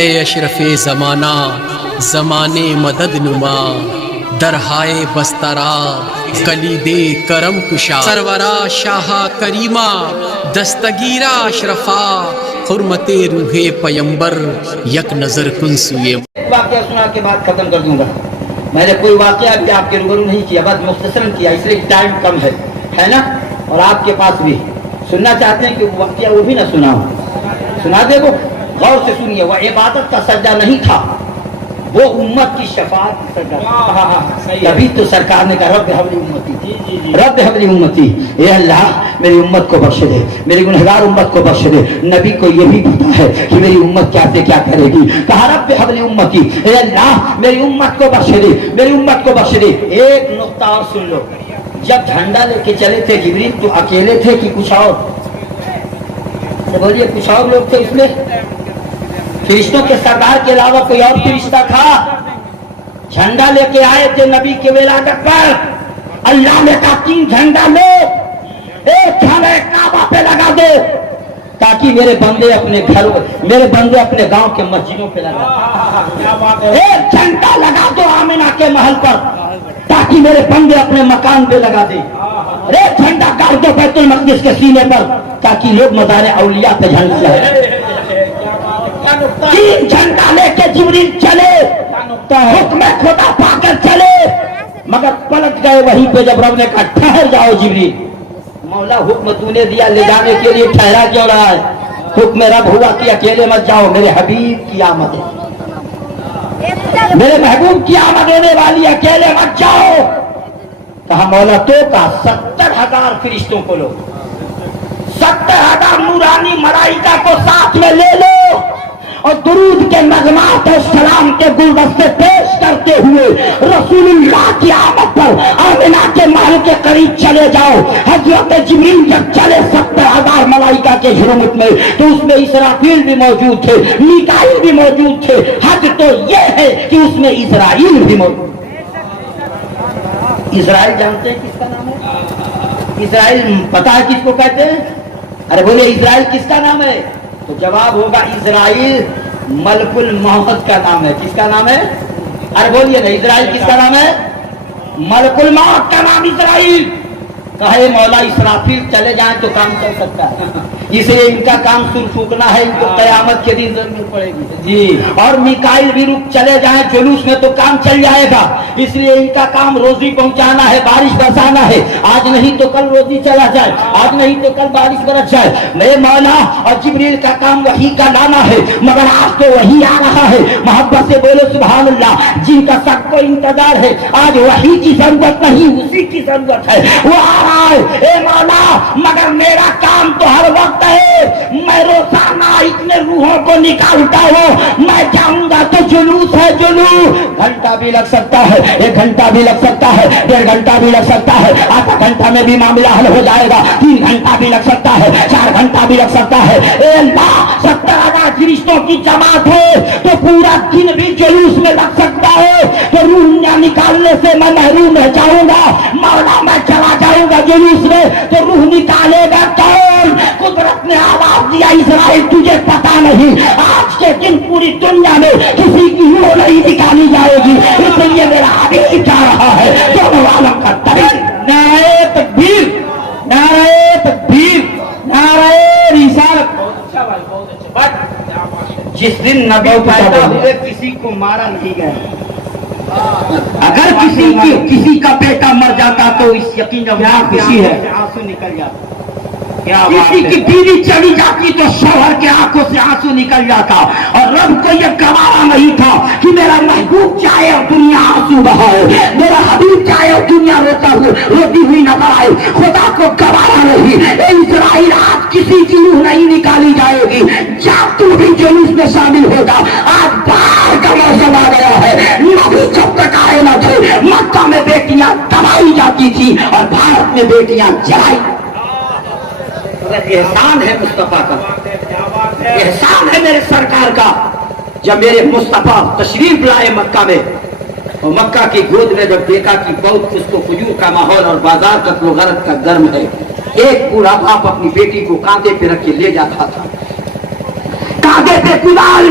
اے اشرف زمانہ زمانے مدد نما، درہائے بسترا کلید کرم کشا، سرورا شاہ کریمہ دستگیرہ اشرفا، حرمت روح پیمبر یک نظر کن سوئے۔ واقعہ سنا کے بعد ختم کر دوں گا۔ میں نے کوئی واقعہ بھی آپ کے روبرو نہیں کیا، بس مختصراً کیا، اس لیے ٹائم کم ہے نا، اور آپ کے پاس بھی سننا چاہتے ہیں کہ وہ واقعہ وہ بھی نہ سنا ہوں، سنا دے وہ، غور سے سنیے۔ وہ عبادت کا سجدہ نہیں تھا، وہ امت کی شفاعت کی سجدہ تھا۔ تبھی تو سرکار نے کہا رب حبلی امتی، رب حبلی امتی، اے اللہ میری امت کو بخش دے، میری گنہگار امت کو بخش دے۔ نبی کو یہ بھی پتا ہے کہ میری امت کیا سے کیا کرے گی، کہا رب حبلی امتی، اے اللہ میری امت کو بخش دے، میری امت کو بخش دے۔ ایک نقطہ اور سن لو، جب جھنڈا لے کے چلے تھے جبریل تو اکیلے تھے کہ کچھ اور؟ بولیے کچھ اور لوگ تھے اس میں؟ فرشتوں کے سردار کے علاوہ کوئی اور فرشتہ تھا؟ جھنڈا لے کے آئے تھے نبی کے ولادت پر، اللہ نے کہا 3 جھنڈا لو، ایک جھنڈا ایک کعبہ پہ لگا دو تاکہ میرے بندے اپنے گھر، میرے بندے اپنے گاؤں کے مسجدوں پہ لگا دیں، ایک جھنڈا لگا دو آمنہ کے محل پر تاکہ میرے بندے اپنے مکان پہ لگا دیں، ایک جھنڈا گاڑ دو بیت المقدس کے سینے پر تاکہ لوگ مزار اولیاء پہ جھنڈا لگائیں۔ 3 جھنڈا لے کے جبریل چلے، حکم خدا پا کر چلے، مگر پلٹ گئے وہیں پہ جب رب نے کہا ٹھہر جاؤ جبریل۔ مولا حکم تو نے دیا، لے جانے کے لیے ٹھہرا کیوں رہا ہے؟ حکم رب ہوا کہ اکیلے مت جاؤ، میرے حبیب کی آمد ہے، میرے محبوب کی آمد ہونے والی، اکیلے مت جاؤ۔ کہا مولا تو کا 70,000 فرشتوں کو لو، 70,000 نورانی ملائکہ کو ساتھ میں لے لو، اور درود کے نغمات اور سلام کے گلدستے پیش کرتے ہوئے رسول اللہ کی آمد پر آمنہ کے محل کے قریب چلے جاؤ۔ حضرت جبریل جب چلے 70,000 ملائکہ کے حرمت میں تو اس میں اسرافیل بھی موجود تھے، میکائیل بھی موجود تھے، حد تو یہ ہے کہ اس میں اسرائیل بھی موجود۔ اسرائیل جانتے ہیں کس کا نام ہے؟ اسرائیل پتا ہے کس کو کہتے ہیں؟ ارے بولے اسرائیل کس کا نام ہے؟ تو جواب ہوگا اسرائیل ملک الموت کا نام ہے۔ کس کا نام ہے؟ ارے بولیے نا، اسرائیل کس کا نام ہے؟ ملک الموت کا نام اسرائیل۔ کہے مولا اسرافیل چلے جائیں تو کام چل سکتا ہے، اس لیے ان کا کام سر پھونکنا ہے، ان کو قیامت کے دن ضرورت پڑے گی جی، اور میکائیل بھی رک چلے جائیں جلوس میں تو کام چل جائے گا، اس لیے ان کا کام روزی پہنچانا ہے، بارش برسانا ہے، آج نہیں تو کل روزی چلا جائے، آج نہیں تو کل بارش برس جائے۔ میرے مولا اور جبریل کا کام وحی کا لانا ہے، مگر آج تو وحی آ رہا ہے، محبت سے بولو سبحان اللہ۔ جن کا سب کو انتظار ہے، آج وحی کی ضرورت نہیں، اسی کی ضرورت ہے، وہ آ رہا ہے۔ اے مولا مگر میرا کام تو ہر وقت ہے، میں روزانہ اتنے روحوں کو نکالتا ہوں، میں جاؤں گا تو جلوس ہے، جلوس گھنٹہ بھی لگ سکتا ہے، 1 گھنٹہ بھی لگ سکتا ہے، 1.5 گھنٹہ بھی لگ سکتا ہے، آدھا گھنٹہ میں بھی معاملہ حل ہو جائے گا، 3 گھنٹہ بھی لگ سکتا ہے، 4 گھنٹہ بھی لگ سکتا ہے۔ اے اللہ 70,000 فرشتوں کی جماعت ہے تو پورا دن بھی جلوس میں لگ سکتا ہے، تو روح نکالنے سے میں محروم رہ جاؤں گا، مولا میں چلا جاؤں گا جلوس میں تو روح نکالے گا کون؟ قدرت نے آواز دیا اسرائیل تجھے پتا نہیں، آج کے دن پوری دنیا میں کسی کی روح نہیں نکالی جائے گی، اس لیے میرا حبیب جا رہا ہے دونوں عالم کا تبیر۔ نعرہ تکبیر، نعرہ تکبیر، نعرہ رسالت۔ جس دن نبی پیدا ہوئے کسی کو مارا نہیں گیا، اگر کسی کا بیٹا مر جاتا تو اس یقین خوشی ہے آنسو نکل جاتا، کسی کی بیوی چلی جاتی تو شوہر کے آنکھوں سے آنسو نکل جاتا، اور رب کو یہ گوارا نہیں تھا کہ میرا محبوب چاہے اور دنیا آنسو بہائے، میرا حبیب چاہے اور دنیا روتی ہوئی نظر آئے، خدا کو گوارا نہیں۔ اے اسرائیل آج کسی کی روح نہیں نکالی جائے گی، جب تو بھی جلوس میں شامل ہوگا۔ آج باہر کا موسم آ گیا ہے، نبی جب تک آئے نہ تھے مکہ میں بیٹیاں دبائی جاتی تھی اور بھارت میں بیٹیاں جلائی۔ احسان ہے مصطفیٰ کا، احسان ہے میرے سرکار کا، جب میرے مصطفیٰ تشریف لائے مکہ میں، اور مکہ کی گود میں جب دیکھا کہ بہت اس کو فجور کا ماحول اور بازار قتل و غارت کا گرم ہے، ایک بوڑھا باپ اپنی بیٹی کو کاندھے پہ رکھ کے لے جاتا تھا، کاندھے پہ کلال،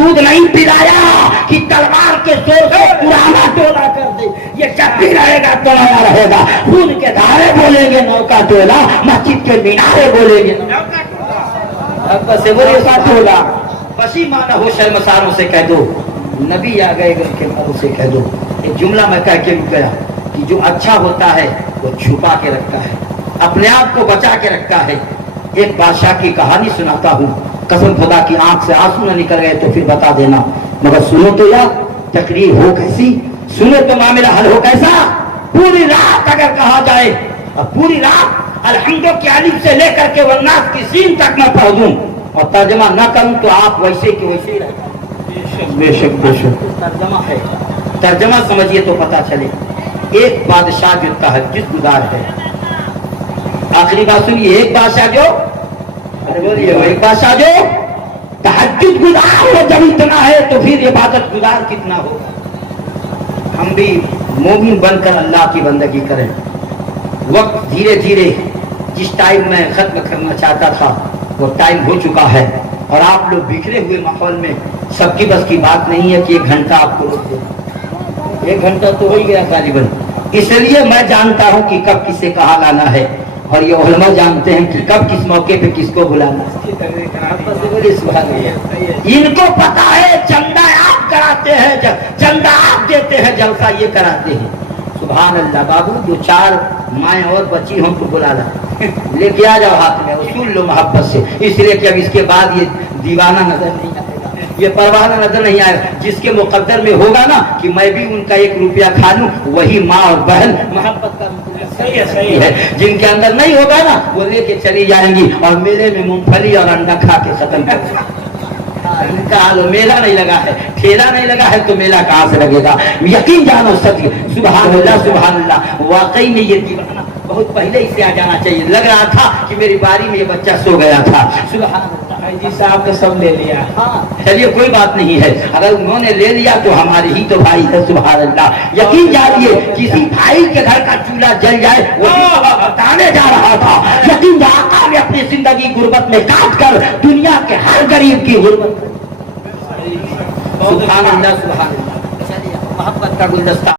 دودھ نہیں پلایا کہ تلوار کے زور سے پرانا ٹولہ کر دے. یہ جب بھی رہے گا تو نیا رہے گا. خون کے دھارے بولیں گے نوکا ٹولہ, مسجد کے مینارے بولیں گے بس بولے کا ٹولہ. پشیمانہ ہو شرمساروں سے کہہ دو, نبی آ گئے گھر کے مروں سے کہہ دو. ایک جملہ میں کہہ کے رک گیا کہ جو اچھا ہوتا ہے وہ چھپا کے رکھتا ہے, اپنے آپ کو بچا کے رکھتا ہے. ایک بادشاہ کی کہانی سناتا ہوں, قسم خدا کی آنکھ سے آنسو نہ نکل گئے تو پھر بتا دینا, مگر سنو تو یار تقریر ہو کیسی, سنو تو معاملہ حل ہو کیسا. پوری رات اگر کہا جائے اور پوری رات الحمدو کی الف سے لے کر کے والناس کی سین تک میں پڑھ دوں اور ترجمہ نہ کروں تو آپ ویسے کہ ویسے ہی رہتا. بے شک بے شک ترجمہ ہے, ترجمہ سمجھیے تو پتا چلے. ایک بادشاہ جو تہجد گزار ہے, آخری بات سنیے, ایک بادشاہ جو بولیے ایک بادشاہ جو تہجد گزار ہو جب اتنا ہے تو پھر عبادت گزار کتنا ہوگا. ہم بھی مومن بن کر اللہ کی بندگی کریں. وقت دھیرے دھیرے جس ٹائم میں ختم کرنا چاہتا تھا وہ ٹائم ہو چکا ہے, اور آپ لوگ بکھرے ہوئے ماحول میں سب کی بس کی بات نہیں ہے کہ 1 گھنٹہ آپ کو روک دیں. 1 گھنٹہ تو ہو ہی گیا غالباً. اس لیے میں جانتا ہوں کہ کب کسے کہاں لانا ہے, اور یہ علماء جانتے ہیں کہ کب کس موقع پہ کس کو بلانا ہے. ان کو پتا ہے چندہ آپ کراتے ہیں, چندہ آپ دیتے ہیں, جلسہ یہ کراتے ہیں. سبحان اللہ. بابو جو 4 مائیں اور بچی ہم کو بلا لا, لے کے آ جاؤ ہاتھ میں, اصول لو محبت سے, اس لیے کہ اب اس کے بعد یہ دیوانہ نظر نہیں آئے گا, یہ پروانہ نظر نہیں آئے گا. جس کے مقدر میں ہوگا نا کہ میں بھی ان کا 1 روپیہ کھا لوں, وہی ماں اور بہن محبت کا صحیح ہے. جن کے اندر نہیں ہوگا نا وہ لے کے چلی جائیں گی اور میلے میں مونگ پھلی اور انڈا کھا کے ختم کر دیں. ان کا میلہ نہیں لگا ہے, ٹھیلا نہیں لگا ہے تو میلہ کہاں سے لگے گا. یقین جانو سچ. سبحان اللہ سبحان اللہ. واقعی میں یہ دیوانہ بہت پہلے ہی سے آ جانا چاہیے. لگ رہا تھا کہ میری باری میں یہ بچہ سو گیا تھا. سبحان اللہ. جی صاحب نے سب لے لیا. ہاں چلیے کوئی بات نہیں ہے, اگر انہوں نے لے لیا تو ہمارے ہی تو بھائی ہے. سبحان اللہ. یقین جانیے کسی بھائی کے گھر کا چولہا جل جائے وہ بتانے جا رہا تھا. یقین آقا نے اپنی زندگی غربت میں کاٹ کر دنیا کے ہر غریب کی غربت. سبحان اللہ سبحان اللہ. محبت کا گلدستہ.